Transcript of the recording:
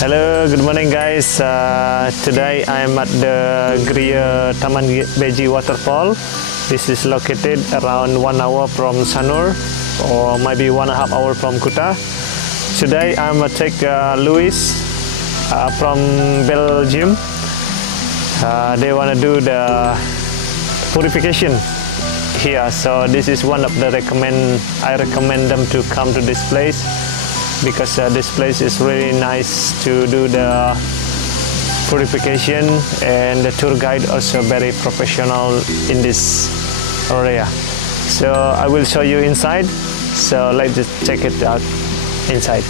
Hello, good morning guys. Today I am at the Griya Taman Beji Waterfall. This is located around 1 hour from Sanur or maybe 1.5 hours from Kuta. Today I'm going to take Louis from Belgium. They want to do the purification here, so this is one of the I recommend them to come to this place because this place is really nice to do the purification, and the tour guide also very professional in this area. So I will show you inside, so let's just check it out inside.